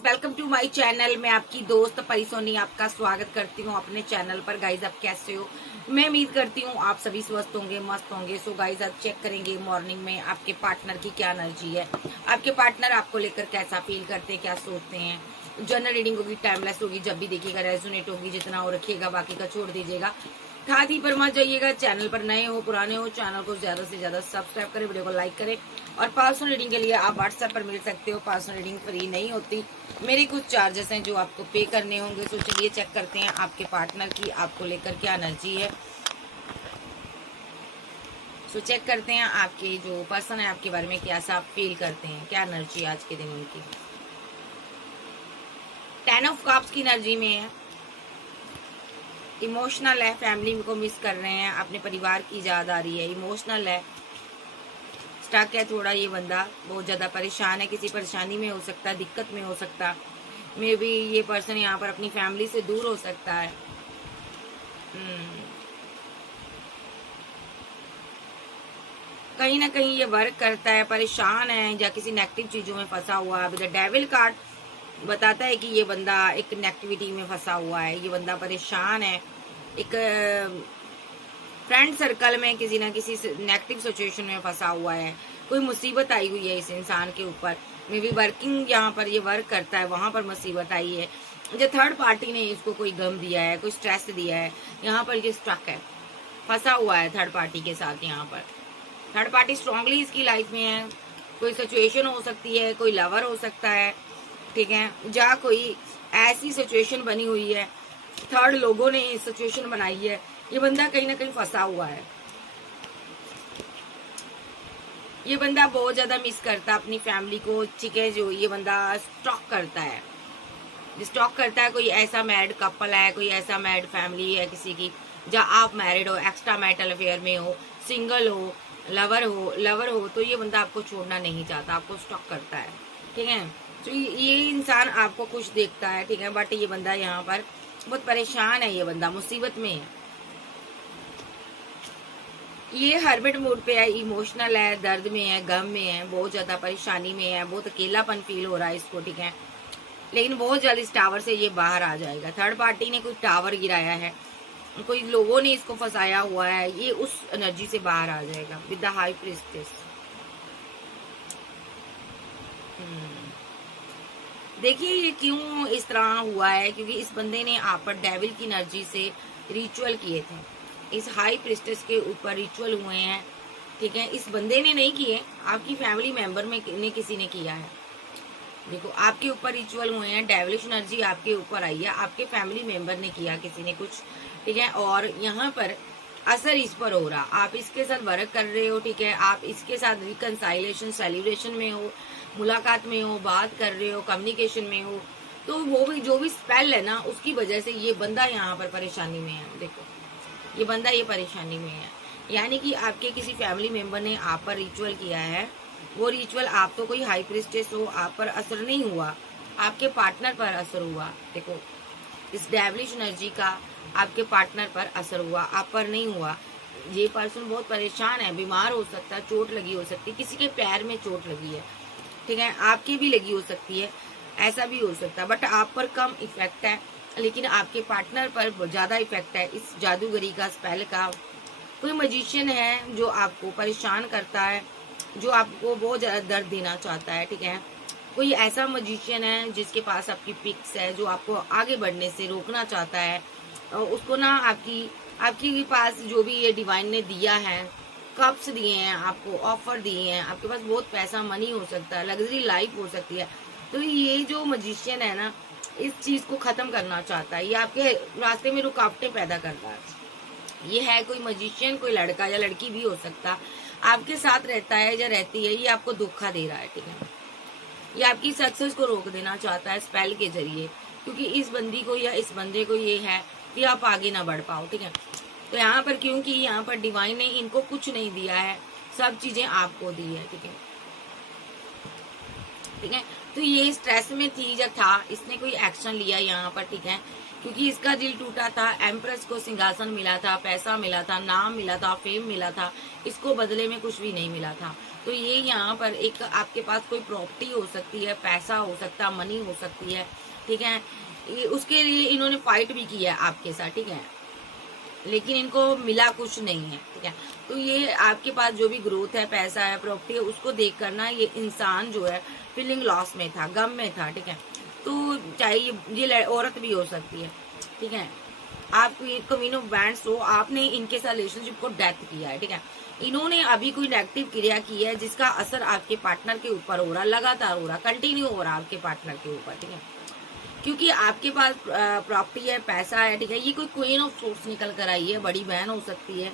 Guys, welcome to my channel. मैं आपकी दोस्त परी सोनी आपका स्वागत करती हूँ अपने चैनल पर। गाइज, आप कैसे हो? मैं उम्मीद करती हूँ आप सभी स्वस्थ होंगे, मस्त होंगे। सो गाइज, आप चेक करेंगे मॉर्निंग में आपके पार्टनर की क्या एनर्जी है, आपके पार्टनर आपको लेकर कैसा फील करते हैं, क्या सोचते हैं। जनरल रीडिंग होगी, टाइमलेस होगी, जब भी देखिएगा रेजोनेट होगी। जितना हो रखिएगा, बाकी का छोड़ दीजिएगा। खादी पर मत जाइएगा। चैनल पर नए हो पुराने हो, चैनल को ज्यादा से ज्यादा सब्सक्राइब करें, वीडियो को लाइक करें। और पर्सनल रीडिंग के लिए आप व्हाट्सएप पर मिल सकते हो। पर्सनल रीडिंग फ्री नहीं होती, मेरे कुछ चार्जेस हैं जो आपको पे करने होंगे। तो चलिए चेक करते हैं आपके पार्टनर की आपको लेकर क्या एनर्जी है। सो चेक करते हैं आपके जो पर्सन है आपके बारे में कैसा फील करते हैं, क्या एनर्जी आज के दिन उनकी। 10 ऑफ कप्स की एनर्जी में है, इमोशनल है, फैमिली को मिस कर रहे हैं, अपने परिवार की याद आ रही है, इमोशनल है, स्टक है थोड़ा। ये बंदा बहुत ज्यादा परेशान है, किसी परेशानी में हो सकता है, दिक्कत में हो सकता है। मे बी ये पर्सन यहाँ पर अपनी फैमिली से दूर हो सकता है। कहीं ना कहीं ये वर्क करता है, परेशान है या किसी नेगेटिव चीजों में फंसा हुआ है। द डेविल कार्ड बताता है कि ये बंदा एक नेगेटिविटी में फंसा हुआ है, ये बंदा परेशान है, एक फ्रेंड सर्कल में किसी ना किसी नेगेटिव सिचुएशन में फंसा हुआ है। कोई मुसीबत आई हुई है इस इंसान के ऊपर। मे बी वर्किंग यहाँ पर ये वर्क करता है, वहां पर मुसीबत आई है। जो थर्ड पार्टी ने इसको कोई गम दिया है, कोई स्ट्रेस दिया है, यहाँ पर ये स्ट्रक है, फंसा हुआ है थर्ड पार्टी के साथ। यहाँ पर थर्ड पार्टी स्ट्रांगली इसकी लाइफ में है। कोई सिचुएशन हो सकती है, कोई लवर हो सकता है, ठीक है, या कोई ऐसी सिचुएशन बनी हुई है, थर्ड लोगों ने सिचुएशन बनाई है। ये बंदा कहीं ना कहीं फंसा हुआ है। ये बंदा बहुत ज्यादा मिस करता है अपनी फैमिली को, ठीक है। जो ये बंदा स्टॉक करता है, स्टॉक करता है। कोई ऐसा मैरिड कपल है, कोई ऐसा मैरिड फैमिली है किसी की, जहाँ आप मैरिड हो, एक्स्ट्रा मैरिटल अफेयर में हो, सिंगल हो, लवर हो, तो ये बंदा आपको छोड़ना नहीं चाहता, आपको स्टॉक करता है, ठीक है। तो ये इंसान आपको खुश देखता है, ठीक है, बट ये बंदा यहाँ पर बहुत परेशान है, ये बंदा मुसीबत में है। ये हर्बिट मूड पे है, इमोशनल है, दर्द में है, गम में है, बहुत ज्यादा परेशानी में है, बहुत अकेलापन फील हो रहा है इसको, ठीक है। लेकिन बहुत जल्द इस टावर से ये बाहर आ जाएगा। थर्ड पार्टी ने कोई टावर गिराया है, कोई लोगों ने इसको फंसाया हुआ है, ये उस एनर्जी से बाहर आ जाएगा विद द हाई प्रीस्टेस। देखिए ये क्यों इस तरह हुआ है, क्योंकि इस बंदे ने आप पर डेविल की एनर्जी से रिचुअल किए थे। इस हाई प्रिस्टेस के ऊपर रिचुअल हुए हैं, ठीक है। इस बंदे ने नहीं किए, आपकी फैमिली मेंबर में ने किसी ने किया है। देखो आपके ऊपर रिचुअल हुए हैं, डेविलिश एनर्जी आपके ऊपर आई है, आपके फैमिली मेंबर ने किया किसी ने कुछ, ठीक है। और यहाँ पर असर इस पर हो रहा, आप इसके साथ वर्क कर रहे हो, ठीक है। आप इसके साथ रिकंसाइलेशन सेलिब्रेशन में हो, मुलाकात में हो, बात कर रहे हो, कम्युनिकेशन में हो। तो वो भी जो भी स्पेल है ना, उसकी वजह से ये बंदा यहाँ पर परेशानी में है। देखो ये बंदा ये परेशानी में है, यानी कि आपके किसी फैमिली मेंबर ने आप पर रिचुअल किया है। वो रिचुअल, आप तो कोई हाई प्रिस्टेस हो, आप पर असर नहीं हुआ, आपके पार्टनर पर असर हुआ। देखो इस डेविलिश एनर्जी का आपके पार्टनर पर असर हुआ, आप पर नहीं हुआ। ये पर्सन बहुत परेशान है, बीमार हो सकता है, चोट लगी हो सकती है, किसी के पैर में चोट लगी है, ठीक है, आपकी भी लगी हो सकती है, ऐसा भी हो सकता है। बट आप पर कम इफेक्ट है, लेकिन आपके पार्टनर पर ज्यादा इफेक्ट है इस जादूगरी का, स्पेल का। कोई मजिशियन है जो आपको परेशान करता है, जो आपको बहुत ज्यादा दर्द देना चाहता है, ठीक है। कोई ऐसा मजिशियन है जिसके पास आपकी पिक्स है, जो आपको आगे बढ़ने से रोकना चाहता है। और उसको ना आपके पास जो भी ये डिवाइन ने दिया है, कप्स दिए हैं आपको, ऑफर दिए हैं, आपके पास बहुत पैसा मनी हो सकता है, लग्जरी लाइफ हो सकती है। तो ये जो मजिशियन है ना, इस चीज को खत्म करना चाहता है, ये आपके रास्ते में रुकावटें पैदा करता है। ये है कोई मजिशियन, कोई लड़का या लड़की भी हो सकता, आपके साथ रहता है या रहती है, ये आपको धोखा दे रहा है, ठीक है। ये आपकी सक्सेस को रोक देना चाहता है स्पेल के जरिए, क्योंकि इस बंदी को या इस बंदे को ये है कि आप आगे ना बढ़ पाओ, ठीक है। तो यहाँ पर क्योंकि यहाँ पर डिवाइन ने इनको कुछ नहीं दिया है, सब चीजें आपको दी है, ठीक है, ठीक है। तो ये स्ट्रेस में थी या था, इसने कोई एक्शन लिया यहाँ पर, ठीक है, क्योंकि इसका दिल टूटा था। एम्प्रेस को सिंहासन मिला था, पैसा मिला था, नाम मिला था, फेम मिला था, इसको बदले में कुछ भी नहीं मिला था। तो ये यहाँ पर एक आपके पास कोई प्रॉपर्टी हो सकती है, पैसा हो सकता है, मनी हो सकती है, ठीक है। उसके लिए इन्होंने फाइट भी किया है आपके साथ, ठीक है, लेकिन इनको मिला कुछ नहीं है, ठीक है। तो ये आपके पास जो भी ग्रोथ है, पैसा है, प्रॉपर्टी है, उसको देख कर ना ये इंसान जो है फीलिंग लॉस में था, गम में था, ठीक है। तो चाहे ये औरत भी हो सकती है, ठीक है। आप क्वीन ऑफ बैंड्स हो, आपने इनके साथ रिलेशनशिप को डेथ किया है, ठीक है। इन्होंने अभी कोई नेगेटिव क्रिया की है जिसका असर आपके पार्टनर के ऊपर हो रहा, लगातार हो रहा, कंटिन्यू हो रहा आपके पार्टनर के ऊपर, ठीक है। क्योंकि आपके पास प्रॉपर्टी है, पैसा है, ठीक है। ये कोई क्वीन ऑफ सोर्स निकल कर आई है, बड़ी बहन हो सकती है,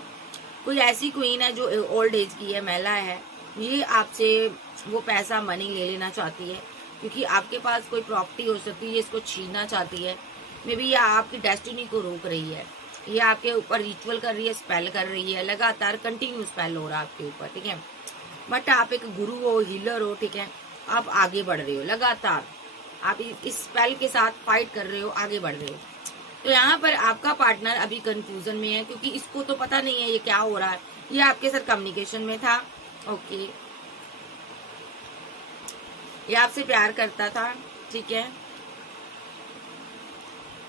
कोई ऐसी क्वीन है जो ओल्ड एज की है, महिला है। ये आपसे वो पैसा मनी ले लेना चाहती है, क्योंकि आपके पास कोई प्रॉपर्टी हो सकती है, ये इसको छीनना चाहती है। मे बी ये आपकी डेस्टिनी को रोक रही है, ये आपके ऊपर रिचुअल कर रही है, स्पेल कर रही है, लगातार कंटिन्यू स्पेल हो रहा है आपके ऊपर, ठीक है। बट आप एक गुरु हो, हीलर हो, ठीक है। आप आगे बढ़ रहे हो लगातार, आप इस स्पेल के साथ फाइट कर रहे हो, आगे बढ़ रहे हो। तो यहाँ पर आपका पार्टनर अभी कंफ्यूजन में है, क्योंकि इसको तो पता नहीं है ये क्या हो रहा है। ये आपके साथ कम्युनिकेशन में था, ओके, ये आपसे प्यार करता था, ठीक है,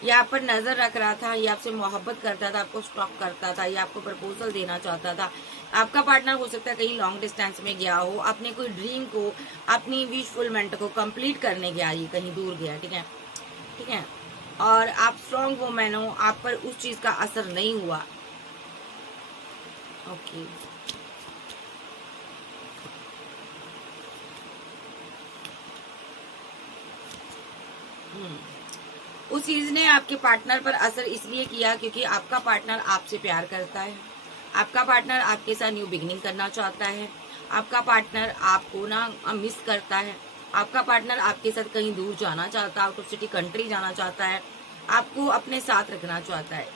ये आप पर नजर रख रहा था, ये आपसे मोहब्बत करता था, आपको स्टॉक करता था, ये आपको प्रपोजल देना चाहता था। आपका पार्टनर हो सकता है कहीं लॉन्ग डिस्टेंस में गया हो, अपने कोई ड्रीम को, अपनी विशफुलमेंट को कंप्लीट करने गया, ये कहीं दूर गया, ठीक है, ठीक है। और आप स्ट्रॉन्ग वुमेन हो, आप पर उस चीज का असर नहीं हुआ, ओके। उस चीज ने आपके पार्टनर पर असर इसलिए किया क्योंकि आपका पार्टनर आपसे प्यार करता है, आपका पार्टनर आपके साथ न्यू बिगिनिंग करना चाहता है, आपका पार्टनर आपको ना मिस करता है, आपका पार्टनर आपके साथ कहीं दूर जाना चाहता है, आउट ऑफ सिटी कंट्री जाना चाहता है, आपको अपने साथ रखना चाहता है।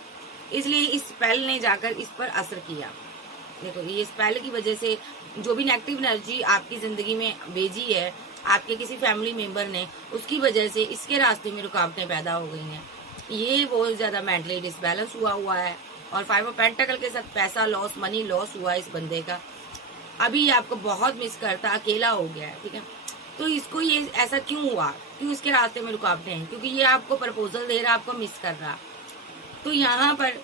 इसलिए इस स्पेल ने जाकर इस पर असर किया। देखो, ये स्पेल की वजह से जो भी नेगेटिव एनर्जी आपकी जिंदगी में भेजी है आपके किसी फैमिली मेंबर ने, उसकी वजह से इसके रास्ते में रुकावटें पैदा हो गई हैं। ये बहुत ज्यादा मेंटली डिसबैलेंस हुआ है। और 5 ऑफ पेंटिकल के साथ पैसा लॉस, मनी लॉस हुआ है इस बंदे का। अभी ये आपको बहुत मिस करता, अकेला हो गया है, ठीक है। तो इसको ये ऐसा क्यों हुआ, क्यों इसके रास्ते में रुकावटें हैं? क्योंकि ये आपको प्रपोजल दे रहा, आपको मिस कर रहा। तो यहाँ पर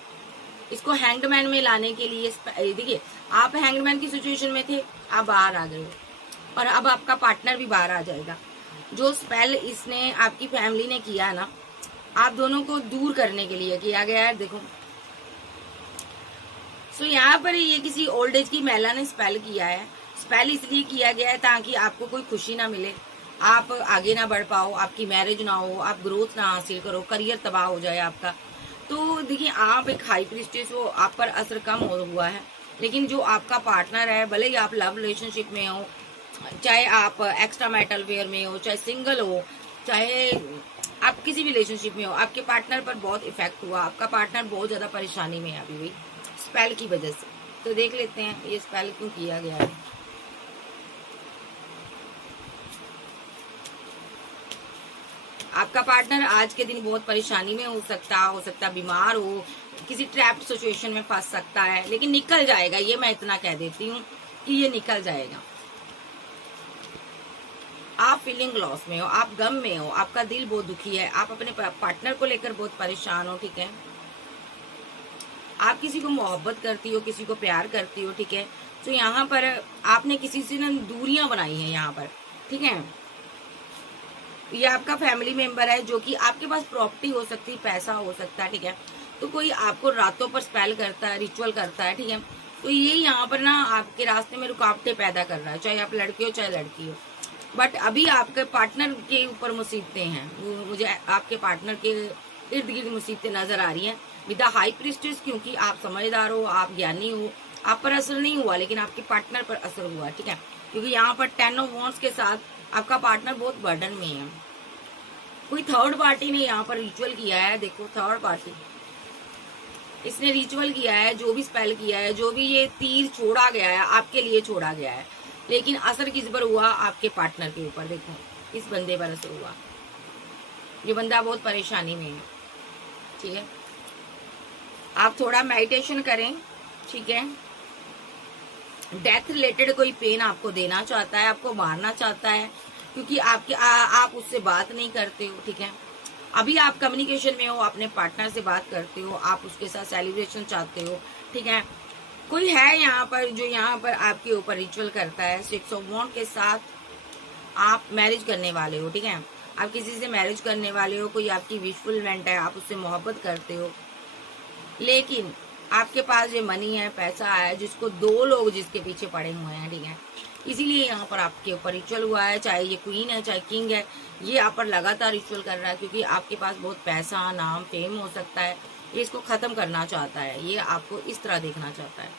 इसको हैंगमैन में लाने के लिए, देखिए, आप हैंगमैन की सिचुएशन में थे, आप बाहर आ गए हो, और अब आपका पार्टनर भी बाहर आ जाएगा। जो स्पेल इसने आपकी फैमिली ने किया ना, आप दोनों को दूर करने के लिए किया गया है। देखो, सो यहाँ पर ये किसी ओल्ड एज की महिला ने स्पेल किया है। स्पेल इसलिए किया गया है ताकि आपको कोई खुशी ना मिले, आप आगे ना बढ़ पाओ, आपकी मैरिज ना हो, आप ग्रोथ ना हासिल करो, करियर तबाह हो जाए आपका। तो देखिए, आप एक हाई प्रीस्टेस हो, आप पर असर कम हुआ है, लेकिन जो आपका पार्टनर है, भले ही आप लव रिलेशनशिप में हो, चाहे आप एक्स्ट्रा मैरिटल अफेयर में हो, चाहे सिंगल हो, चाहे आप किसी भी रिलेशनशिप में हो, आपके पार्टनर पर बहुत इफेक्ट हुआ। आपका पार्टनर बहुत ज्यादा परेशानी में है अभी भी स्पेल की वजह से। तो देख लेते हैं ये स्पेल क्यों किया गया है। आपका पार्टनर आज के दिन बहुत परेशानी में हो सकता बीमार हो, किसी ट्रैप्ड सिचुएशन में फंस सकता है, लेकिन निकल जाएगा। ये मैं इतना कह देती हूँ कि ये निकल जाएगा। आप फीलिंग लॉस में हो, आप गम में हो, आपका दिल बहुत दुखी है, आप अपने पार्टनर को लेकर बहुत परेशान हो, ठीक है। आप किसी को मोहब्बत करती हो, किसी को प्यार करती हो, ठीक है। तो यहाँ पर आपने किसी से ना दूरियां बनाई हैं यहाँ पर, ठीक है। ये आपका फैमिली मेंबर है जो कि आपके पास प्रॉपर्टी हो सकती है, पैसा हो सकता है, ठीक है। तो कोई आपको रातों पर स्पेल करता है, रिचुअल करता है, ठीक है। तो ये यहाँ पर ना आपके रास्ते में रुकावटें पैदा कर रहा है, चाहे आप लड़के हो चाहे लड़की हो। बट अभी आपके पार्टनर के ऊपर मुसीबतें हैं, मुझे आपके पार्टनर के इर्द गिर्द मुसीबतें नजर आ रही हैं विद द हाई प्रीस्टेस, क्योंकि आप समझदार हो, आप ज्ञानी हो, आप पर असर नहीं हुआ, लेकिन आपके पार्टनर पर असर हुआ, ठीक है। क्योंकि यहाँ पर 10 ऑफ वॉन्ड्स के साथ आपका पार्टनर बहुत बर्डन में है। कोई थर्ड पार्टी ने यहाँ पर रिचुअल किया है। देखो, थर्ड पार्टी, इसने रिचुअल किया है, जो भी स्पेल किया है, जो भी ये तीर छोड़ा गया है, आपके लिए छोड़ा गया है, लेकिन असर किस पर हुआ? आपके पार्टनर के ऊपर। देखो, इस बंदे पर असर हुआ। ये बंदा बहुत परेशानी में है, ठीक है। आप थोड़ा मेडिटेशन करें, ठीक है। डेथ रिलेटेड कोई पेन आपको देना चाहता है, आपको मारना चाहता है, क्योंकि आप उससे बात नहीं करते हो, ठीक है। अभी आप कम्युनिकेशन में हो, अपने पार्टनर से बात करते हो, आप उसके साथ सेलिब्रेशन चाहते हो, ठीक है। कोई है यहाँ पर जो यहाँ पर आपके ऊपर रिचुअल करता है। 6 ऑफ वॉन्ड के साथ आप मैरिज करने वाले हो, ठीक है। आप किसी से मैरिज करने वाले हो, कोई आपकी विशफुलमेंट है, आप उससे मोहब्बत करते हो, लेकिन आपके पास ये मनी है, पैसा है, जिसको 2 लोग जिसके पीछे पड़े हुए हैं, ठीक है। इसीलिए यहाँ पर आपके ऊपर रिचुअल हुआ है, चाहे ये क्वीन है चाहे किंग है, ये आप पर लगातार रिचुअल कर रहा है, क्योंकि आपके पास बहुत पैसा, नाम, फेम हो सकता है। ये इसको खत्म करना चाहता है, ये आपको इस तरह देखना चाहता है,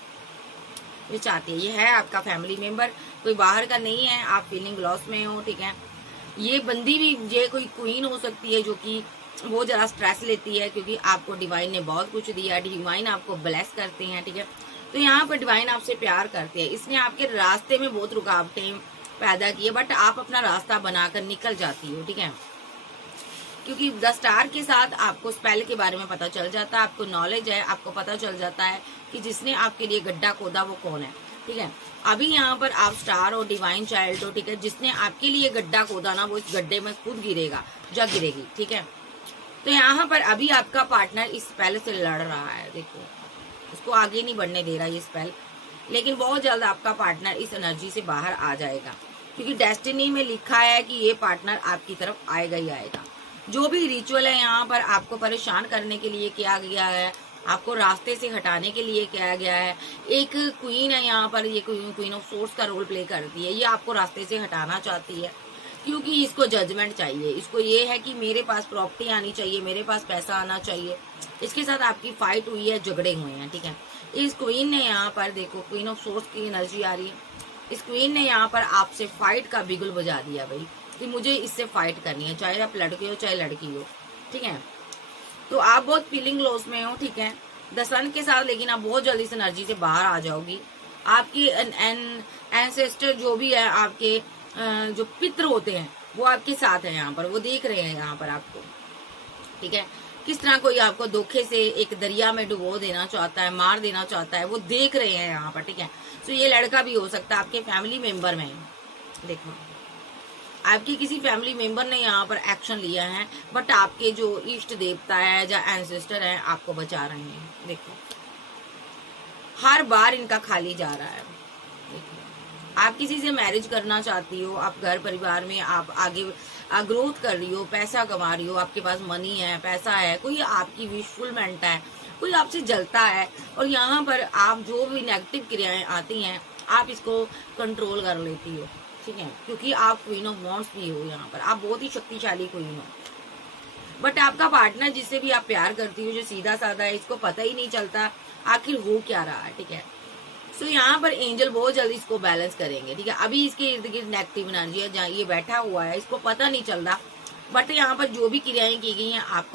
ये चाहती है। ये है आपका फैमिली मेंबर, कोई बाहर का नहीं है, आप फीलिंग लॉस में हो, ठीक है। ये बंदी भी, ये कोई क्वीन हो सकती है जो कि बहुत ज्यादा स्ट्रेस लेती है, क्योंकि आपको डिवाइन ने बहुत कुछ दिया, डिवाइन आपको ब्लेस करते हैं, ठीक है। तो यहाँ पर डिवाइन आपसे प्यार करते हैं, इसने आपके रास्ते में बहुत रुकावटें पैदा की है, बट आप अपना रास्ता बनाकर निकल जाती हो, ठीक है। क्योंकि 10 स्टार के साथ आपको स्पेल के बारे में पता चल जाता है, आपको नॉलेज है, आपको पता चल जाता है कि जिसने आपके लिए गड्ढा खोदा वो कौन है, ठीक है। अभी यहाँ पर आप स्टार और डिवाइन चाइल्ड हो, ठीक है। जिसने आपके लिए गड्ढा खोदा ना, वो इस गड्ढे में खुद गिरेगा, जग गिरेगी, ठीक है। तो यहाँ पर अभी आपका पार्टनर इस स्पेल से लड़ रहा है, देखो उसको आगे नहीं बढ़ने दे रहा ये स्पेल, लेकिन बहुत जल्द आपका पार्टनर इस एनर्जी से बाहर आ जाएगा, क्योंकि डेस्टिनी में लिखा है कि ये पार्टनर आपकी तरफ आएगा ही आएगा। जो भी रिचुअल है यहाँ पर आपको परेशान करने के लिए किया गया है, आपको रास्ते से हटाने के लिए किया गया है। एक क्वीन है यहाँ पर, ये क्वीन ऑफ सोर्स का रोल प्ले करती है, ये आपको रास्ते से हटाना चाहती है, क्योंकि इसको जजमेंट चाहिए। इसको ये है कि मेरे पास प्रॉपर्टी आनी चाहिए, मेरे पास पैसा आना चाहिए। इसके साथ आपकी फाइट हुई है, झगड़े हुए हैं, ठीक है। इस क्वीन ने यहाँ पर देखो, क्वीन ऑफ सोर्स की एनर्जी आ रही है, इस क्वीन ने यहाँ पर आपसे फाइट का बिगुल बजा दिया भाई, कि मुझे इससे फाइट करनी है, चाहे आप लड़के हो चाहे लड़की हो, ठीक है। तो आप बहुत फीलिंग लॉस में हो, ठीक है, 10 सन के साथ, लेकिन आप बहुत जल्दी इस एनर्जी से बाहर आ जाओगी। आपकी एंसेस्टर जो भी है, आपके जो पितृ होते हैं, वो आपके साथ है यहाँ पर, वो देख रहे हैं यहाँ पर आपको, ठीक है। किस तरह कोई आपको धोखे से एक दरिया में डुबो देना चाहता है, मार देना चाहता है, वो देख रहे हैं यहाँ पर, ठीक है। तो ये लड़का भी हो सकता है आपके फैमिली मेंबर में, देखो आपके किसी फैमिली मेंबर ने यहाँ पर एक्शन लिया है, बट आपके जो इष्ट देवता है या एंसेस्टर है आपको बचा रहे हैं। देखो हर बार इनका खाली जा रहा है। देखो आप किसी से मैरिज करना चाहती हो, आप घर परिवार में आप आगे ग्रोथ कर रही हो, पैसा कमा रही हो, आपके पास मनी है, पैसा है, कोई आपकी विशफुलमेंट है, कोई आपसे जलता है, और यहाँ पर आप जो भी नेगेटिव क्रियाएं आती हैं आप इसको कंट्रोल कर लेती हो, ठीक है। क्योंकि आप क्वीन ऑफ वॉन्ड्स भी हो, यहाँ पर आप बहुत ही शक्तिशाली क्वीन हो। बट आपका पार्टनर जिससे भी आप प्यार करती हो, जो सीधा साधा है, इसको पता ही नहीं चलता आखिर हो क्या रहा है, ठीक है। सो यहाँ पर एंजल बहुत जल्दी इसको बैलेंस करेंगे, ठीक है। अभी इसके इर्द गिर्द नेगेटिव एनर्जी है, जहाँ ये बैठा हुआ है, इसको पता नहीं चल रहा, बट यहाँ पर जो भी क्रियाएं की गई हैं आप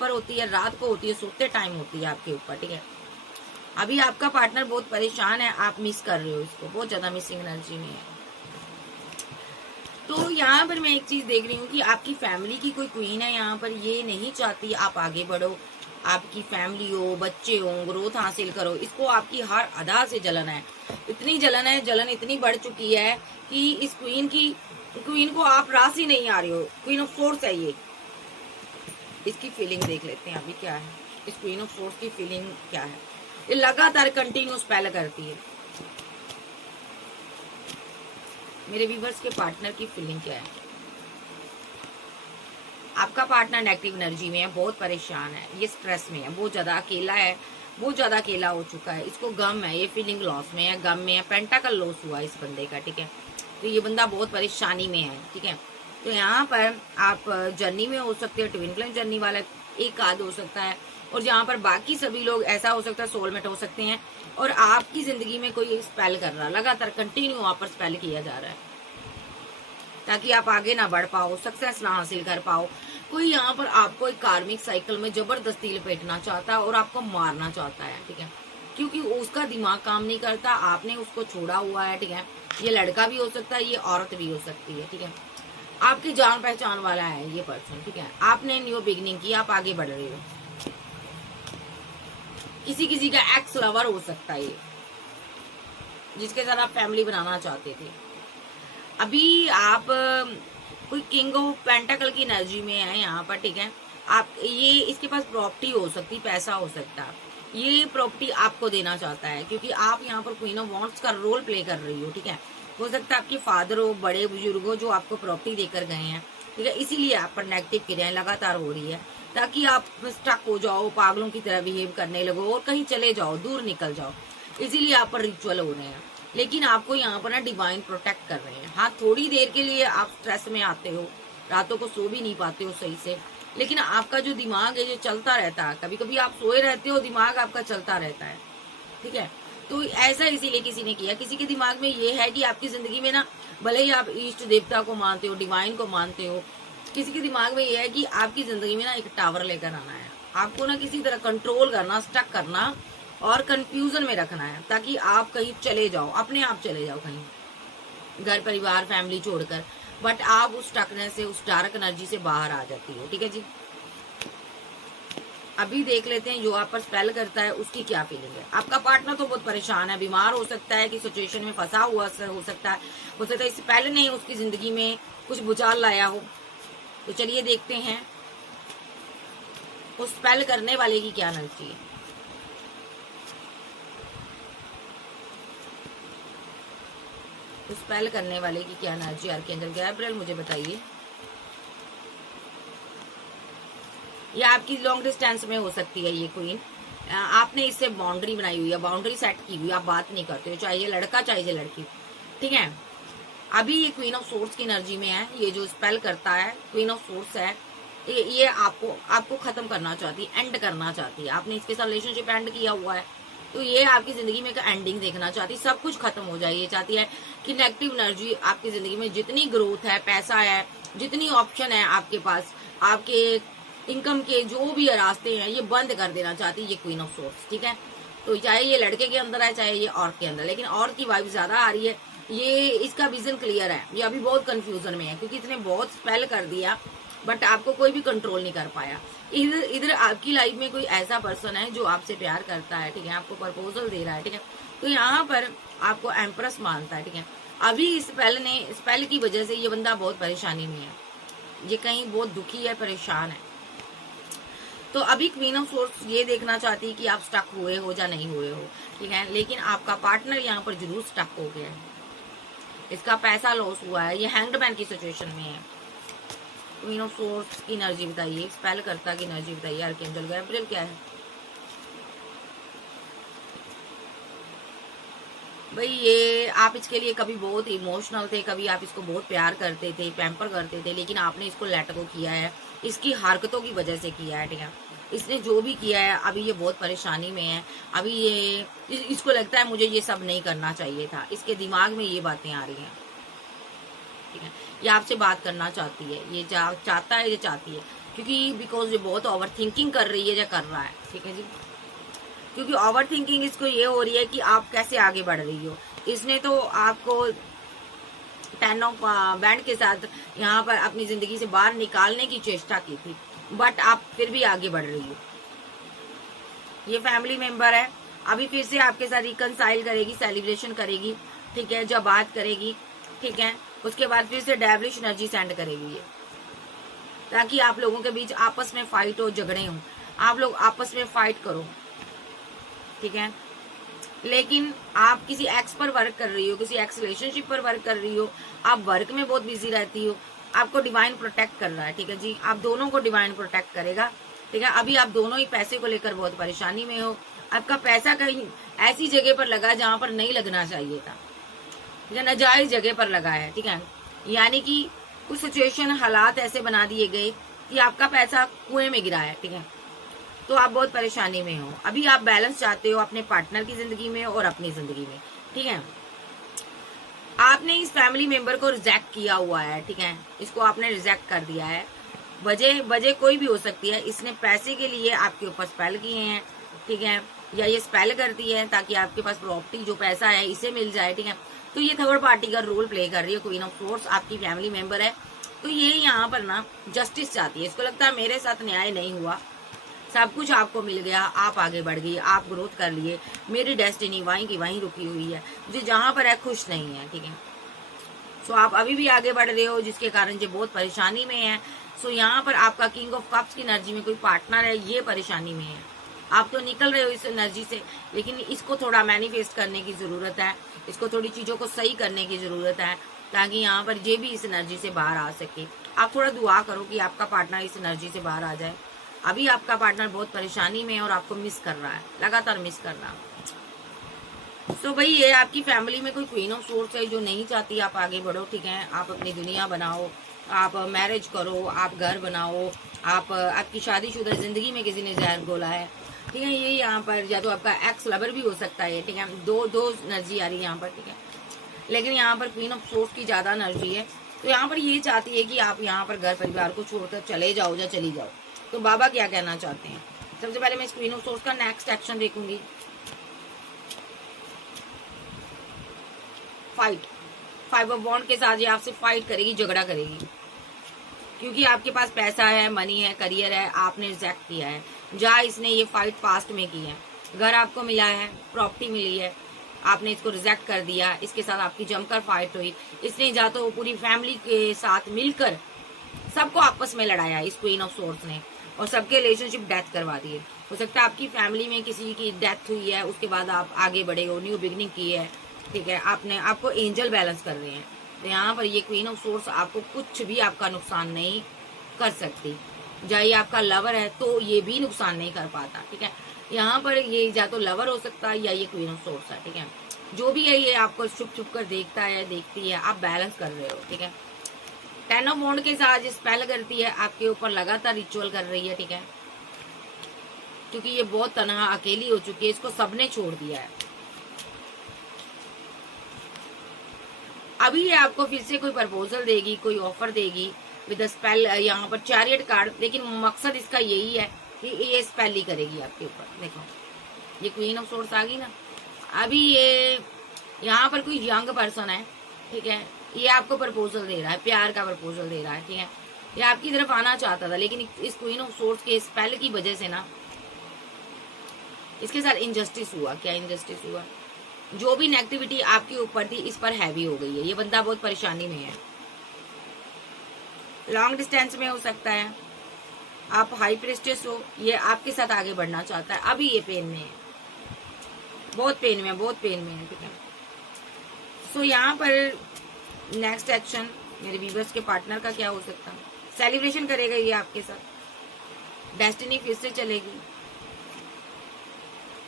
पर होती है, रात को होती है, सोते टाइम होती है आपके ऊपर, ठीक है। अभी आपका पार्टनर बहुत परेशान है, आप मिस कर रहे हो इसको, बहुत ज्यादा मिसिंग एनर्जी में है। तो यहाँ पर मैं एक चीज देख रही हूँ कि आपकी फैमिली की कोई क्वीन है यहाँ पर, ये नहीं चाहती आप आगे बढ़ो, आपकी फैमिली हो, बच्चे हो, ग्रोथ हासिल करो। इसको आपकी हर अदा से जलन है, इतनी जलन है, जलन इतनी बढ़ चुकी है कि इस क्वीन को आप रास ही नहीं आ रही हो। क्वीन ऑफ सोर्स है ये, इसकी फीलिंग देख लेते हैं अभी क्या है। इस क्वीन ऑफ सोर्स की फीलिंग क्या है, ये लगातार कंटिन्यूस पहले करती है। मेरे व्यूवर्स के पार्टनर की फीलिंग क्या है? आपका पार्टनर नेगेटिव एनर्जी में है, बहुत परेशान है, ये स्ट्रेस में है, बहुत ज्यादा अकेला है, बहुत ज्यादा अकेला हो चुका है, इसको गम है, ये फीलिंग लॉस में है, गम में है, पेंटाकल लॉस हुआ इस बंदे का, ठीक है। तो ये बंदा बहुत परेशानी में है, ठीक है। तो यहाँ पर आप जर्नी में हो सकते हो, ट्विन फ्लेम जर्नी वाला एक आध हो सकता है, और जहाँ पर बाकी सभी लोग ऐसा हो सकता है सोलमेट हो सकते हैं, और आपकी जिंदगी में कोई स्पेल कर रहा है, लगातार कंटिन्यू वहां पर स्पेल किया जा रहा है, ताकि आप आगे ना बढ़ पाओ, सक्सेस ना हासिल कर पाओ। कोई यहाँ पर आपको एक कार्मिक साइकिल में जबरदस्ती लपेटना चाहता है और आपको मारना चाहता है, ठीक है, क्योंकि उसका दिमाग काम नहीं करता, आपने उसको छोड़ा हुआ है, ठीक है। ये लड़का भी हो सकता है, ये औरत भी हो सकती है, ठीक है। आपकी जान पहचान वाला है ये पर्सन, ठीक है। आपने न्यू बिगनिंग की, आप आगे बढ़ रहे हो। किसी किसी का एक्स लवर हो सकता है ये, जिसके साथ आप फैमिली बनाना चाहते थे। अभी आप कोई किंग ऑफ पेंटाकल की एनर्जी में है यहाँ पर, ठीक है। आप ये इसके पास प्रॉपर्टी हो सकती, पैसा हो सकता है, ये प्रॉपर्टी आपको देना चाहता है, क्योंकि आप यहाँ पर क्वीन ऑफ वॉन्ड्स का रोल प्ले कर रही हो, ठीक है। हो सकता है आपके फादर हो, बड़े बुजुर्ग हो, जो आपको प्रॉपर्टी देकर गए हैं, ठीक है। इसीलिए आप पर नेगेटिव क्रियाएं लगातार हो रही है, ताकि आप स्टक हो जाओ, पागलों की तरह बिहेव करने लगो और कहीं चले जाओ, दूर निकल जाओ। इसीलिए आप पर रिचुअल हो रहे हैं, लेकिन आपको यहाँ पर ना डिवाइन प्रोटेक्ट कर रहे हैं। हाँ, थोड़ी देर के लिए आप स्ट्रेस में आते हो, रातों को सो भी नहीं पाते हो सही से, लेकिन आपका जो दिमाग है जो चलता रहता है, कभी कभी आप सोए रहते हो, दिमाग आपका चलता रहता है, ठीक है। तो ऐसा इसीलिए किसी ने किया, किसी के दिमाग में ये है कि आपकी जिंदगी में ना, भले ही आप इष्ट देवता को मानते हो, डिवाइन को मानते हो, किसी के दिमाग में ये है कि आपकी जिंदगी में ना एक टावर लेकर आना है, आपको ना किसी तरह कंट्रोल करना, स्टक करना और कंफ्यूजन में रखना है, ताकि आप कहीं चले जाओ, अपने आप चले जाओ कहीं, घर परिवार फैमिली छोड़कर। बट आप उस स्टकनेस से, उस डार्क एनर्जी से बाहर आ जाती हो, ठीक है जी। अभी देख लेते हैं जो आप पर स्पेल करता है उसकी क्या फीलिंग है। आपका पार्टनर तो बहुत परेशान है, बीमार हो सकता है, कि सिचुएशन में फंसा हुआ हो सकता है स्पेल ने उसकी जिंदगी में कुछ भूचाल लाया हो। तो चलिए देखते हैं उस स्पेल करने वाले की क्या एनर्जी है। उस स्पेल करने वाले की क्या एनर्जी, आर्कएंजल गैब्रियल मुझे बताइए। या आपकी लॉन्ग डिस्टेंस में हो सकती है ये क्वीन, आपने इससे बाउंड्री बनाई हुई है, बाउंड्री सेट की हुई, आप बात नहीं करते हो, चाहे ये लड़का चाहे ये लड़की, ठीक है। अभी ये क्वीन ऑफ सोर्स की एनर्जी में है, ये जो स्पेल करता है क्वीन ऑफ सोर्स है, ये आपको खत्म करना चाहती है, एंड करना चाहती है। आपने इसके साथ रिलेशनशिप एंड किया हुआ है, तो ये आपकी जिंदगी में एक एंडिंग देखना चाहती है, सब कुछ खत्म हो जाए। ये चाहती है कि नेगेटिव एनर्जी आपकी जिंदगी में जितनी ग्रोथ है, पैसा है, जितनी ऑप्शन है आपके पास, आपके इनकम के जो भी रास्ते हैं, ये बंद कर देना चाहती है ये क्वीन ऑफ सोर्स, ठीक है। तो चाहे ये लड़के के अंदर है, चाहे ये औरत के अंदर, लेकिन औरत की वाइब ज्यादा आ रही है। ये इसका विजन क्लियर है, ये अभी बहुत कंफ्यूजन में है, क्योंकि इसने बहुत स्पेल कर दिया, बट आपको कोई भी कंट्रोल नहीं कर पाया। इधर आपकी लाइफ में कोई ऐसा पर्सन है जो आपसे प्यार करता है, ठीक है, आपको प्रपोजल दे रहा है, ठीक है। तो यहाँ पर आपको एम्प्रेस मानता है, ठीक है। अभी इस स्पेल की वजह से ये बंदा बहुत परेशानी में है, ये कहीं बहुत दुखी है, परेशान है। तो अभी क्वीन ऑफ सोर्स ये देखना चाहती है कि आप स्टक हुए हो या नहीं हुए हो, ठीक है। लेकिन आपका पार्टनर यहाँ पर जरूर स्टक हो गया है, इसका पैसा लॉस हुआ है, ये हैंग्डमैन की सिचुएशन में है। क्वीन ऑफ सोर्स की एनर्जी बताइए, स्पेल करता की एनर्जी बताइए, आर्कएंजल गैब्रियल क्या है भाई। ये आप इसके लिए कभी बहुत इमोशनल थे, कभी आप इसको बहुत प्यार करते थे, पैम्पर करते थे, लेकिन आपने इसको लेट गो किया है, इसकी हरकतों की वजह से किया है, ठीक है। इसने जो भी किया है, अभी ये बहुत परेशानी में है। अभी ये इसको लगता है मुझे ये सब नहीं करना चाहिए था, इसके दिमाग में ये बातें आ रही हैं, ठीक है। ये आपसे बात करना चाहती है, ये चाहता है, ये चाहती है, क्योंकि बिकॉज ये बहुत ओवर थिंकिंग कर रही है या कर रहा है, ठीक है जी। क्योंकि ओवर थिंकिंग इसको ये हो रही है कि आप कैसे आगे बढ़ रही हो। इसने तो आपको 10 ऑफ बैंड के साथ यहाँ पर अपनी जिंदगी से बाहर निकालने की चेष्टा की थी, बट आप फिर भी आगे बढ़ रही हो। ये फैमिली मेंबर है, अभी फिर से आपके साथ रिकनसाइल करेगी, सेलिब्रेशन करेगी, ठीक है, जब बात करेगी, ठीक है। उसके बाद फिर से डेविलिश एनर्जी सेंड करेगी ये, ताकि आप लोगों के बीच आपस में फाइट हो, झगड़े हो, आप लोग आपस में फाइट करो, ठीक है। लेकिन आप किसी एक्स पर वर्क कर रही हो, किसी एक्स रिलेशनशिप पर वर्क कर रही हो, आप वर्क में बहुत बिजी रहती हो, आपको डिवाइन प्रोटेक्ट कर रहा है, ठीक है जी। आप दोनों को डिवाइन प्रोटेक्ट करेगा, ठीक है। अभी आप दोनों ही पैसे को लेकर बहुत परेशानी में हो, आपका पैसा कहीं ऐसी जगह पर लगा जहां पर नहीं लगना चाहिए था, ठीक है, नाजायज जगह पर लगा है, ठीक है। यानी कि कुछ सिचुएशन, हालात ऐसे बना दिए गए कि आपका पैसा कुएं में गिरा है, ठीक है। तो आप बहुत परेशानी में हो। अभी आप बैलेंस चाहते हो अपने पार्टनर की जिंदगी में और अपनी जिंदगी में, ठीक है। आपने इस फैमिली मेंबर को रिजेक्ट किया हुआ है, ठीक है, इसको आपने रिजेक्ट कर दिया है। वजह कोई भी हो सकती है, इसने पैसे के लिए आपके ऊपर स्पेल किए हैं, ठीक है, या ये स्पेल करती है ताकि आपके पास प्रॉपर्टी जो पैसा है इसे मिल जाए, ठीक है। तो ये थर्ड पार्टी का रोल प्ले कर रही है, क्वीन ऑफ सोर्स आपकी फैमिली मेंबर है। तो ये यहाँ पर ना जस्टिस चाहती है, इसको लगता है मेरे साथ न्याय नहीं हुआ, सब कुछ आपको मिल गया, आप आगे बढ़ गई, आप ग्रोथ कर लिए। मेरी डेस्टिनी वहीं की वहीं रुकी हुई है, मुझे जहां पर है खुश नहीं है, ठीक है। सो आप अभी भी आगे बढ़ रहे हो, जिसके कारण जो बहुत परेशानी में है। सो यहाँ पर आपका किंग ऑफ कप्स की एनर्जी में कोई पार्टनर है, ये परेशानी में है। आप तो निकल रहे हो इस एनर्जी से, लेकिन इसको थोड़ा मैनिफेस्ट करने की जरूरत है, इसको थोड़ी चीजों को सही करने की जरूरत है, ताकि यहाँ पर ये भी इस एनर्जी से बाहर आ सके। आप थोड़ा दुआ करो कि आपका पार्टनर इस एनर्जी से बाहर आ जाए। अभी आपका पार्टनर बहुत परेशानी में है और आपको मिस कर रहा है, लगातार मिस कर रहा है। तो भाई ये आपकी फैमिली में कोई क्वीन ऑफ सोर्स है जो नहीं चाहती आप आगे बढ़ो, ठीक है। आप अपनी दुनिया बनाओ, आप मैरिज करो, आप घर बनाओ, आप आपकी शादीशुदा जिंदगी में किसी ने जहर घोला है, ठीक है। ये यहाँ पर या तो आपका एक्स लवर भी हो सकता है, ठीक है। दो दो एनर्जी आ रही है यहाँ पर, ठीक है। लेकिन यहाँ पर क्वीन ऑफ सोर्स की ज्यादा एनर्जी है, तो यहाँ पर ये चाहती है कि आप यहाँ पर घर परिवार को छोड़कर चले जाओ या चली जाओ। तो बाबा क्या कहना चाहते हैं? सबसे पहले मैं इस क्वीन ऑफ सोर्स का नेक्स्ट एक्शन देखूंगी। फाइट, 5 ऑफ वॉन्ड के साथ ये आपसे फाइट करेगी, झगड़ा करेगी, क्योंकि आपके पास पैसा है, मनी है, करियर है, आपने रिजेक्ट किया है। जहाँ इसने ये फाइट पास्ट में की है, घर आपको मिला है, प्रॉपर्टी मिली है, आपने इसको रिजेक्ट कर दिया, इसके साथ आपकी जमकर फाइट हुई। इसने जा तो पूरी फैमिली के साथ मिलकर सबको आपस में लड़ाया इस क्वीन ऑफ सोर्स ने, और सबके रिलेशनशिप डेथ करवा दिए। हो सकता है आपकी फैमिली में किसी की डेथ हुई है, उसके बाद आप आगे बढ़े हो, न्यू बिगनिंग की है, ठीक है। आपको एंजल बैलेंस कर रहे हैं। तो यहाँ पर ये क्वीन ऑफ सोर्स आपको कुछ भी आपका नुकसान नहीं कर सकती। चाहे आपका लवर है तो ये भी नुकसान नहीं कर पाता, ठीक है। यहाँ पर ये या तो लवर हो सकता है या ये क्वीन ऑफ सोर्स है, ठीक है। जो भी है ये आपको छुप छुप कर देखता है, देखती है, आप बैलेंस कर रहे हो, ठीक है। 10 ऑफ वॉन्ड के साथ स्पेल करती है, आपके ऊपर लगातार रिचुअल कर रही है, ठीक है। क्योंकि ये बहुत तनहा अकेली हो चुकी है, इसको सबने छोड़ दिया है। अभी ये आपको फिर से कोई प्रपोजल देगी, कोई ऑफर देगी विद स्पेल, यहाँ पर चैरियट कार्ड। लेकिन मकसद इसका यही है कि ये स्पेल ही करेगी आपके ऊपर। देखो ये क्वीन ऑफ सोर्स आ गई ना। अभी ये यहाँ पर कोई यंग पर्सन है, ठीक है, ये आपको प्रपोजल दे रहा है, प्यार का प्रपोजल दे रहा है, ठीक है। ये आपकी तरफ आना चाहता था, लेकिन इस क्वीन ऑफ सोर्स के स्पेल की वजह से ना इसके साथ इनजस्टिस हुआ। क्या इनजस्टिस हुआ? जो भी नेगेटिविटी आपके ऊपर थी इस पर हैवी हो गई है। ये बंदा बहुत परेशानी में है, लॉन्ग डिस्टेंस में हो सकता है, आप हाई प्रेस्टेस हो, ये आपके साथ आगे बढ़ना चाहता है। अभी ये पेन में है, बहुत पेन में, बहुत पेन में है, ठीक है। सो यहाँ पर नेक्स्ट एक्शन मेरे व्यूअर्स के पार्टनर का क्या हो सकता है? सेलिब्रेशन करेगा ये आपके साथ, डेस्टिनी फिर से चलेगी,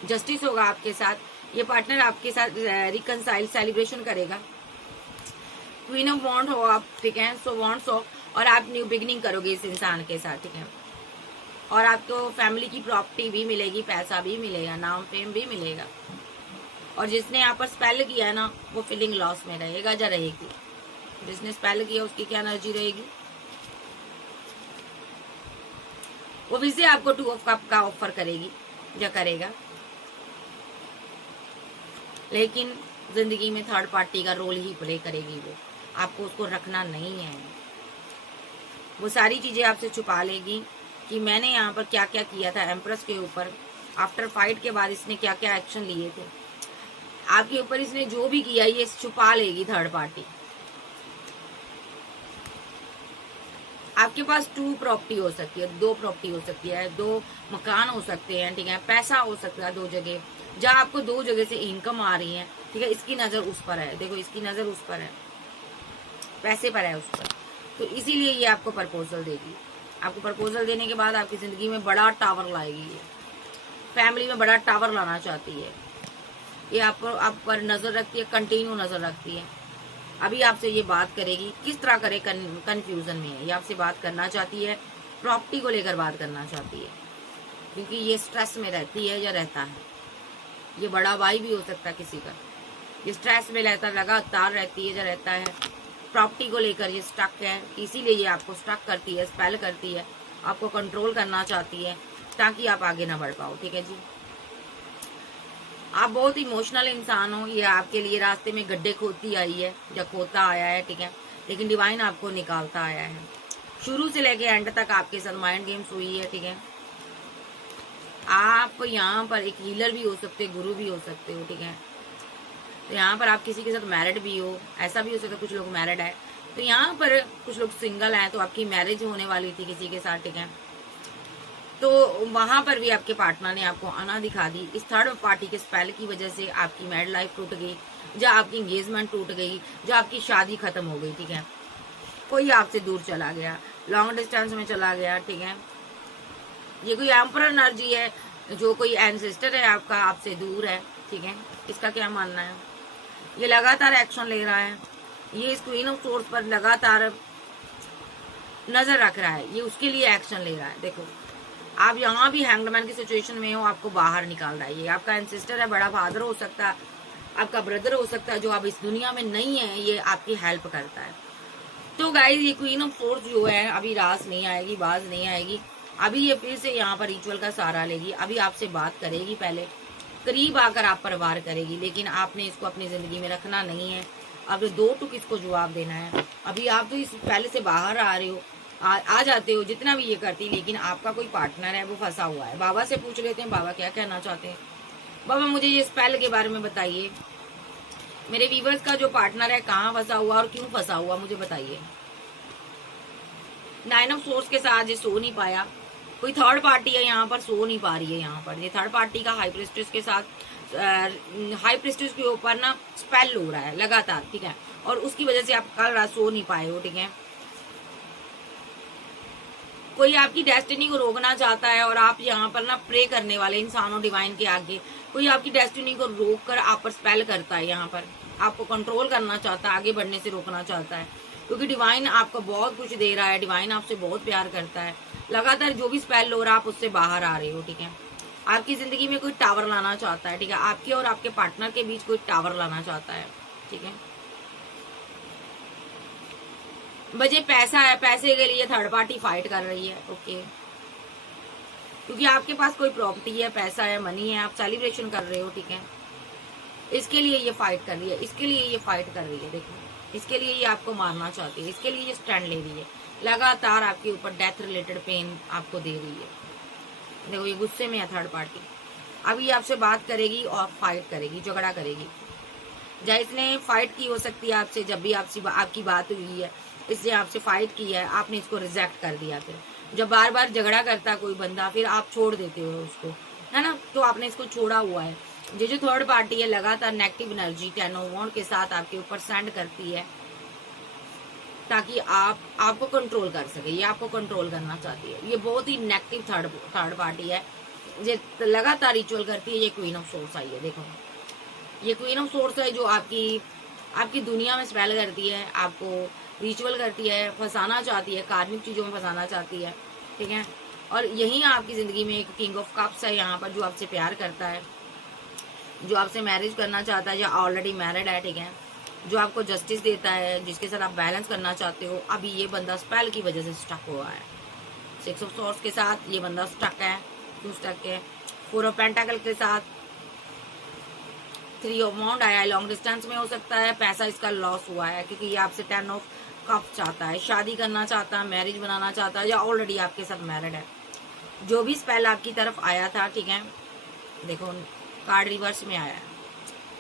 जस्टिस होगा आपके साथ। ये पार्टनर आपके साथ रिकनसाइल सेलिब्रेशन करेगा। क्वीन ऑफ वॉन्ड हो आप, ठीक है। सो वॉन्ड्स हो, और आप न्यू बिगनिंग करोगे इस इंसान के साथ, ठीक है। और आपको फैमिली की प्रॉपर्टी भी मिलेगी, पैसा भी मिलेगा, नाम फेम भी मिलेगा। और जिसने यहाँ पर स्पेल किया है ना, वो फीलिंग लॉस में रहेगा या रहेगी? जिसने स्पेल किया उसकी क्या एनर्जी रहेगी? वो फिर से आपको 2 ऑफ कप का ऑफर करेगी या करेगा, लेकिन जिंदगी में थर्ड पार्टी का रोल ही प्ले करेगी वो। आपको उसको रखना नहीं है। वो सारी चीजें आपसे छुपा लेगी कि मैंने यहाँ पर क्या क्या किया था एम्प्रेस के ऊपर। आफ्टर फाइट के बाद इसने क्या क्या एक्शन लिए थे आपके ऊपर, इसने जो भी किया ये छुपा लेगी थर्ड पार्टी। आपके पास 2 प्रॉपर्टी हो सकती है, 2 प्रॉपर्टी हो सकती है, 2 मकान हो सकते हैं, ठीक है। पैसा हो सकता है 2 जगह, जहाँ आपको 2 जगह से इनकम आ रही है, ठीक है। इसकी नजर उस पर है, देखो इसकी नजर उस पर है, पैसे पर है उस पर। तो इसीलिए ये आपको प्रपोजल देगी। आपको प्रपोजल देने के बाद आपकी जिंदगी में बड़ा टावर लाएगी, ये फैमिली में बड़ा टावर लाना चाहती है। ये आप पर नजर रखती है, कंटिन्यू नजर रखती है। अभी आपसे ये बात करेगी, किस तरह करे, कंफ्यूजन में है। ये आपसे बात करना चाहती है, प्रॉपर्टी को लेकर बात करना चाहती है, क्योंकि ये स्ट्रेस में रहती है या रहता है। ये बड़ा भाई भी हो सकता है किसी का, ये स्ट्रेस में रहता, लगातार रहती है या रहता है। प्रॉपर्टी को लेकर ये स्टक है, इसीलिए ये आपको स्टक करती है, स्पेल करती है, आपको कंट्रोल करना चाहती है ताकि आप आगे ना बढ़ पाओ, ठीक है जी। आप बहुत इमोशनल इंसान हो, ये आपके लिए रास्ते में गड्ढे खोदती आई है या खोदता आया है, ठीक है। लेकिन डिवाइन आपको निकालता आया है। शुरू से लेके एंड तक आपके साथ माइंड गेम्स हुई है, ठीक है। आप यहाँ पर एक हीलर भी हो सकते हो, गुरु भी हो सकते हो, ठीक है। तो यहाँ पर आप किसी के साथ मैरिड भी हो, ऐसा भी हो सकता है कुछ लोग मैरिड है। तो यहाँ पर कुछ लोग सिंगल हैं, तो आपकी मैरिज होने वाली थी किसी के साथ, ठीक है। तो वहां पर भी आपके पार्टनर ने आपको आना दिखा दी। इस थर्ड पार्टी के स्पेल की वजह से आपकी मैरिड लाइफ टूट गई, या आपकी एंगेजमेंट टूट गई, जो आपकी शादी खत्म हो गई, ठीक है। कोई आपसे दूर चला गया, लॉन्ग डिस्टेंस में चला गया, ठीक है। ये कोई एम्परर एनर्जी है, जो कोई एंसेस्टर है आपका आपसे दूर है, ठीक है। इसका क्या मानना है? ये लगातार एक्शन ले रहा है, ये इस क्वीन ऑफ सोर्स पर लगातार नजर रख रहा है, ये उसके लिए एक्शन ले रहा है। देखो आप यहाँ भी हैंगमैन की सिचुएशन में हो, आपको बाहर निकाल रहा है। ये आपका एंसेस्टर है, बड़ा फादर हो सकता है, आपका ब्रदर हो सकता है, जो अब इस दुनिया में नहीं है, ये आपकी हेल्प करता है। तो गाइस ये क्वीन ऑफ सोर्स जो है अभी रास नहीं आएगी, बाज नहीं आएगी। अभी ये फिर से यहाँ पर रिचुअल का सहारा लेगी, अभी आपसे बात करेगी, पहले करीब आकर आप पर वार करेगी, लेकिन आपने इसको अपनी जिंदगी में रखना नहीं है। अब दो टुक इसको जवाब देना है। अभी आप तो इस पहले से बाहर आ रहे हो, आ जाते हो जितना भी ये करती, लेकिन आपका कोई पार्टनर है वो फंसा हुआ है। बाबा से पूछ लेते हैं, बाबा क्या कहना चाहते हैं। बाबा मुझे ये स्पेल के बारे में बताइए, मेरे व्यूवर्स का जो पार्टनर है कहाँ फंसा हुआ और क्यों फंसा हुआ, मुझे बताइए। 9 ऑफ सोर्स के साथ ये सो नहीं पाया, कोई थर्ड पार्टी है यहाँ पर, सो नहीं पा रही है यहाँ पर। ये थर्ड पार्टी का हाई प्रिस्टेस के साथ, हाई प्रिस्टेस के ऊपर ना स्पेल हो रहा है लगातार, ठीक है। और उसकी वजह से आप कल रात सो नहीं पाए हो, ठीक है। कोई आपकी डेस्टिनी को रोकना चाहता है, और आप यहाँ पर ना प्रे करने वाले इंसानों डिवाइन के आगे, कोई आपकी डेस्टिनी को रोक कर आप पर स्पेल करता है, यहाँ पर आपको कंट्रोल करना चाहता है, आगे बढ़ने से रोकना चाहता है। क्योंकि डिवाइन आपको बहुत कुछ दे रहा है, डिवाइन आपसे बहुत प्यार करता है। लगातार जो भी स्पेल हो रहा है आप उससे बाहर आ रहे हो, ठीक है। आपकी जिंदगी में कोई टावर लाना चाहता है, ठीक है। आपके और आपके पार्टनर के बीच कोई टावर लाना चाहता है, ठीक है। बजे पैसा है, पैसे के लिए थर्ड पार्टी फाइट कर रही है, ओके। क्योंकि आपके पास कोई प्रॉपर्टी है, पैसा है, मनी है, आप सेलिब्रेशन कर रहे हो, ठीक है। इसके लिए ये फाइट कर रही है, इसके लिए ये फाइट कर रही है, देखो इसके लिए ये आपको मारना चाहती है, इसके लिए ये स्टैंड ले रही है। लगातार आपके ऊपर डेथ रिलेटेड पेन आपको दे रही है। देखो ये गुस्से में है थर्ड पार्टी, अभी आपसे बात करेगी और फाइट करेगी, झगड़ा करेगी। जहाँ इसने फाइट की हो सकती है आपसे, जब भी आपकी बात हुई है, इसने आपसे फाइट की है, आपने इसको रिजेक्ट कर दिया। फिर जब बार बार झगड़ा करता कोई बंदा, फिर आप छोड़ देते हो उसको, है ना। तो आपने इसको छोड़ा हुआ है। ये जो थर्ड पार्टी है लगातार नेगेटिव एनर्जी 10 ऑफ वांड के साथ आपके ऊपर सेंड करती है, ताकि आपको कंट्रोल कर सके। ये आपको कंट्रोल करना चाहती है। ये बहुत ही नेगेटिव थर्ड पार्टी है, ये लगातार रिचुअल करती है। ये क्वीन ऑफ सोर्स आई है, देखो ये क्वीन ऑफ सोर्स है, जो आपकी दुनिया में स्पेल करती है, आपको रिचुअल करती है, फंसाना चाहती है, कार्मिक चीजों में फंसाना चाहती है, ठीक है। और यही आपकी जिंदगी में एक किंग ऑफ कप्स है यहाँ पर, जो आपसे प्यार करता है, जो आपसे मैरिज करना चाहता है, या ऑलरेडी मैरिड है, ठीक है। जो आपको जस्टिस देता है, जिसके साथ आप बैलेंस करना चाहते हो। अभी ये बंदा स्पेल की वजह से स्टक हुआ है। 6 ऑफ सोर्स के साथ ये बंदा स्टक है, क्यों स्टक है? 4 ऑफ पेंटाकल के साथ 3 ऑफ वांड आया है, लॉन्ग डिस्टेंस में हो सकता है। पैसा इसका लॉस हुआ है, क्योंकि ये आपसे 10 ऑफ कप चाहता है, शादी करना चाहता है, मैरिज बनाना चाहता है, या ऑलरेडी आपके साथ मैरिड है। जो भी स्पेल आपकी तरफ आया था, ठीक है, देखो कार्ड रिवर्स में आया है।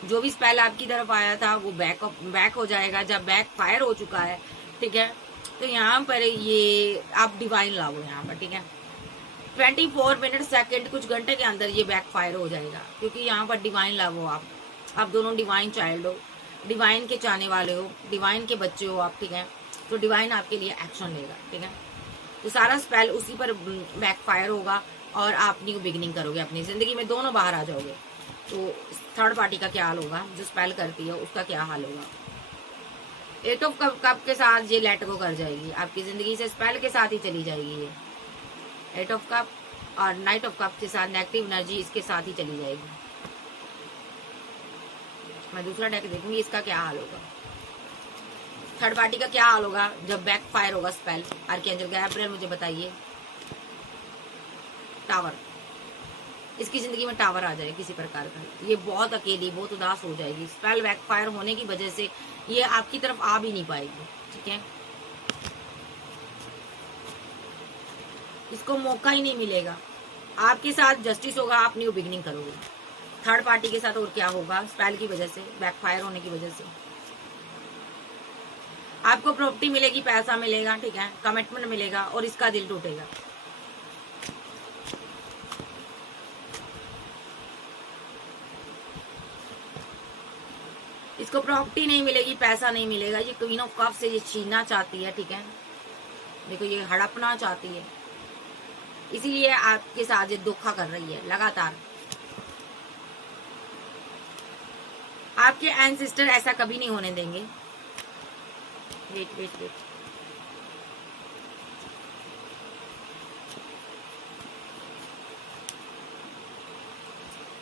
जो भी स्पेल आपकी तरफ आया था वो बैक हो जाएगा, जब बैक फायर हो चुका है, ठीक है। तो यहाँ पर ये आप डिवाइन लाओ यहाँ पर, ठीक है। 24 मिनट सेकंड, कुछ घंटे के अंदर ये बैक फायर हो जाएगा, क्योंकि यहाँ पर डिवाइन लाओ आप दोनों डिवाइन चाइल्ड हो, डिवाइन के चाहने वाले हो, डिवाइन के बच्चे हो आप, ठीक है। तो डिवाइन आपके लिए एक्शन लेगा, ठीक है। तो सारा स्पेल उसी पर बैक फायर होगा, और आप न्यू बिगिनिंग करोगे अपनी जिंदगी में, दोनों बाहर आ जाओगे। तो थर्ड पार्टी का क्या हाल होगा, जो स्पेल करती है उसका क्या हाल होगा? 8 ऑफ कप के साथ ये लेट गो कर जाएगी, आपकी जिंदगी से स्पेल के साथ ही चली जाएगी। ये 8 ऑफ कप और नाइट ऑफ कप के साथ नेगेटिव एनर्जी इसके साथ ही चली जाएगी। मैं दूसरा डेक देखूंगी, इसका क्या हाल होगा, थर्ड पार्टी का क्या हाल होगा जब बैक फायर होगा स्पेल। आर्कएंजल गैब्रिएल मुझे बताइए। टावर, इसकी जिंदगी में टावर आ जाए किसी प्रकार का, ये बहुत अकेली, बहुत उदास हो जाएगी। स्पेल बैक फायर होने की वजह से ये आपकी तरफ आ भी नहीं पाएगी, ठीक है। इसको मौका ही नहीं मिलेगा आपके साथ जस्टिस होगा, आप न्यू बिगिनिंग करोगे। थर्ड पार्टी के साथ और क्या होगा, स्पेल की वजह से, बैकफायर होने की वजह से आपको प्रॉपर्टी मिलेगी, पैसा मिलेगा, ठीक है, कमिटमेंट मिलेगा और इसका दिल टूटेगा। इसको प्रॉपर्टी नहीं मिलेगी, पैसा नहीं मिलेगा। ये क्वीन ऑफ कप से ये छीनना चाहती है, ठीक है, देखो ये हड़पना चाहती है, इसीलिए आपके साथ ये धोखा कर रही है लगातार। आपके एंसेस्टर ऐसा कभी नहीं होने देंगे। वेट वेट वेट,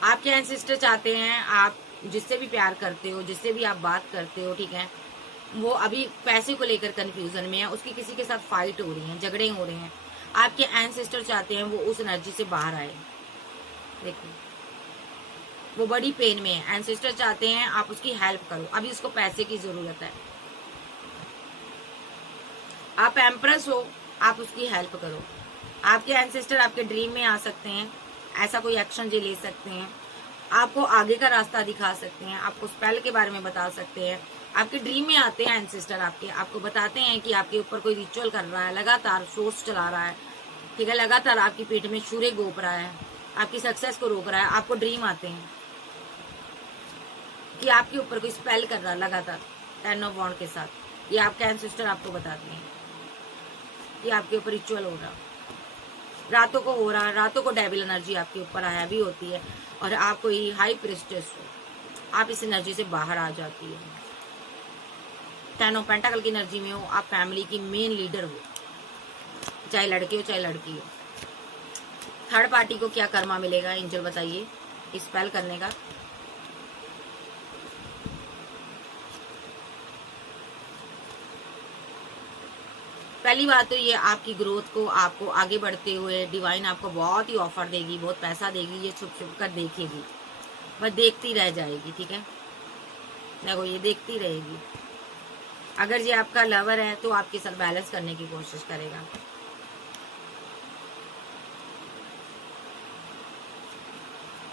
आपके एंसेस्टर चाहते हैं आप जिससे भी प्यार करते हो, जिससे भी आप बात करते हो, ठीक है, वो अभी पैसे को लेकर कंफ्यूजन में है, उसकी किसी के साथ फाइट हो रही है, झगड़े हो रहे हैं। आपके एंसेस्टर चाहते हैं वो उस एनर्जी से बाहर आए। देखो वो बड़ी पेन में है, एंसेस्टर चाहते हैं आप उसकी हेल्प करो, अभी उसको पैसे की जरूरत है। आप एम्प्रेस हो, आप उसकी हेल्प करो। आपके एंसेस्टर आपके ड्रीम में आ सकते हैं, ऐसा कोई एक्शन जो ले सकते हैं, आपको आगे का रास्ता दिखा सकते हैं, आपको स्पेल के बारे में बता सकते हैं। आपके ड्रीम में आते हैं एंसेस्टर आपके, आपको बताते हैं कि आपके ऊपर कोई रिचुअल कर रहा है, लगातार सोर्स चला रहा है, ठीक है, लगातार आपकी पीठ में छुरे घोंप रहा है, आपकी सक्सेस को रोक रहा है। आपको ड्रीम आते हैं कि आपके ऊपर कोई स्पेल कर रहा है लगातार 10 ऑफ वॉन्ड के साथ। ये आपके एंसेस्टर आपको बताते हैं कि आपके ऊपर रिचुअल हो रहा, रातों को हो रहा, रातों को डेविल एनर्जी आपके ऊपर आया भी होती है और आप कोई हाई प्रिस्टेस हो, आप इस एनर्जी से बाहर आ जाती है। 10 ऑफ पेंटाकल की एनर्जी में हो, आप फैमिली की मेन लीडर हो, चाहे लड़के हो चाहे लड़की हो। थर्ड पार्टी को क्या कर्मा मिलेगा एंजल बताइए इस स्पेल करने का। पहली बात तो ये आपकी ग्रोथ को, आपको आगे बढ़ते हुए डिवाइन आपको बहुत ही ऑफर देगी, बहुत पैसा देगी, ये छुप छुप कर देखेगी, बस देखती रह जाएगी, ठीक है, देखो ये देखती रहेगी। अगर ये आपका लवर है तो आपके साथ बैलेंस करने की कोशिश करेगा।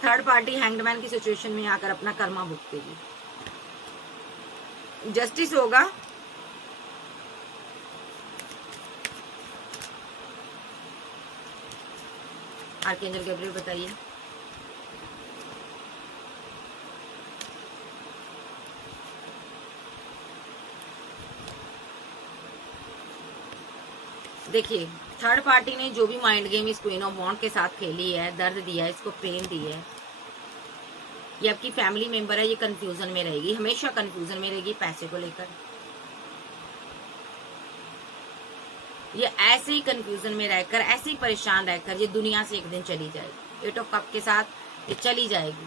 थर्ड पार्टी हैंगमैन की सिचुएशन में आकर अपना कर्मा भुगतेगी। जस्टिस होगा, आर्कएंजल गैब्रियल बताइए। देखिए थर्ड पार्टी ने जो भी माइंड गेम इस क्वीन ऑफ वॉन्ड के साथ खेली है, दर्द दिया है, इसको पेन दी है, ये आपकी फैमिली मेंबर है, ये कंफ्यूजन में रहेगी, हमेशा कंफ्यूजन में रहेगी पैसे को लेकर। ये ऐसे ही कंफ्यूजन में रहकर, ऐसे ही परेशान रहकर ये दुनिया से एक दिन चली जाएगी। 8 ऑफ कप के साथ ये चली जाएगी।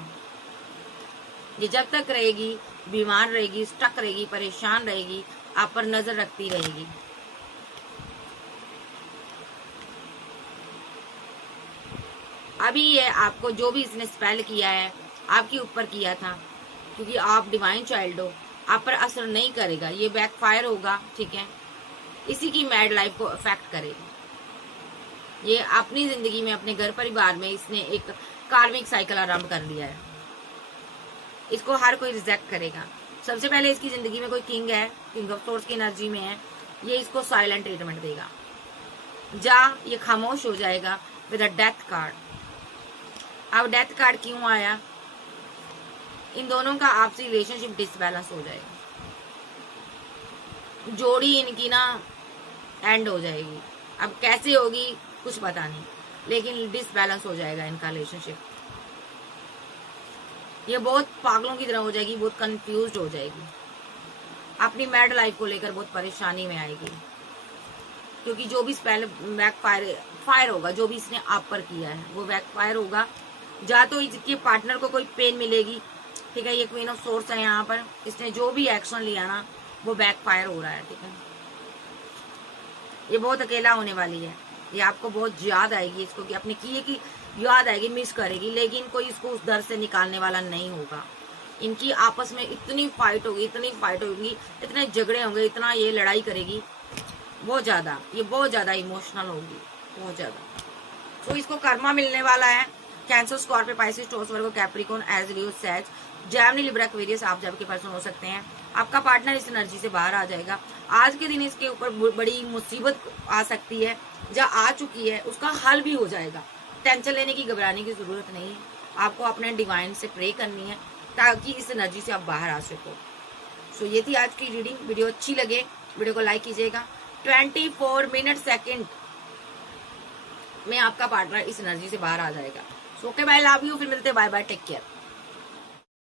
ये जब तक रहेगी, बीमार रहेगी, स्टक रहेगी, परेशान रहेगी, आप पर नजर रखती रहेगी। अभी ये आपको जो भी इसने स्पेल किया है आपके ऊपर किया था, क्योंकि आप डिवाइन चाइल्ड हो, आप पर असर नहीं करेगा, ये बैकफायर होगा, ठीक है, इसी की मैड लाइफ को अफेक्ट करेगी। ये अपनी जिंदगी में, अपने घर परिवार में इसने एक कार्मिक साइकिल आरंभ कर लिया है, इसको हर कोई रिजेक्ट करेगा। सबसे पहले इसकी जिंदगी में कोई किंग है, किंग ऑफ सोर्स की एनर्जी में है, ये इसको साइलेंट ट्रीटमेंट देगा, ये खामोश हो जाएगा विद अ डेथ कार्ड। अब डेथ कार्ड क्यों आया, इन दोनों का आपसी रिलेशनशिप डिसबैलेंस हो जाएगा, जोड़ी इनकी ना एंड हो जाएगी। अब कैसे होगी कुछ पता नहीं, लेकिन डिसबैलेंस हो जाएगा इनका रिलेशनशिप। ये बहुत पागलों की तरह हो जाएगी, बहुत कंफ्यूज्ड हो जाएगी, अपनी मैड लाइफ को लेकर बहुत परेशानी में आएगी, क्योंकि जो भी स्पेल बैकफायर होगा, जो भी इसने आप पर किया है वो बैकफायर होगा। या तो इसके पार्टनर को कोई पेन मिलेगी, ठीक है, ये क्वीन ऑफ सोर्स है यहाँ पर, इसने जो भी एक्शन लिया ना वो बैकफायर हो रहा है, ठीक है, ये बहुत अकेला होने वाली है, ये आपको बहुत याद आएगी, इसको कि अपने किए की याद आएगी, मिस करेगी, लेकिन कोई इसको उस दर्द से निकालने वाला नहीं होगा। इनकी आपस में इतनी फाइट होगी, इतनी फाइट होगी, इतने झगड़े होंगे, इतना ये लड़ाई करेगी, बहुत ज्यादा, ये बहुत ज्यादा इमोशनल होगी, बहुत ज्यादा। सो इसको कर्मा मिलने वाला है। कैंसर, स्कॉर्पियो, पाइसेस, टॉरस, वर्गो, कैप्रिकॉर्न, एज लियो, सैज, जेमिनी, लिब्रा, एक्वेरियस आप जब के पर्सन हो सकते हैं। आपका पार्टनर इस एनर्जी से बाहर आ जाएगा। आज के दिन इसके ऊपर बड़ी मुसीबत आ सकती है, या आ चुकी है, उसका हल भी हो जाएगा। टेंशन लेने की, घबराने की जरूरत नहीं है। आपको अपने डिवाइन से प्रे करनी है ताकि इस एनर्जी से आप बाहर आ सको। सो ये थी आज की रीडिंग। वीडियो अच्छी लगे वीडियो को लाइक कीजिएगा। 24 मिनट सेकेंड में आपका पार्टनर इस एनर्जी से बाहर आ जाएगा। So okay bye, love you, फिर मिलते हैं, बाय बाय, टेक केयर।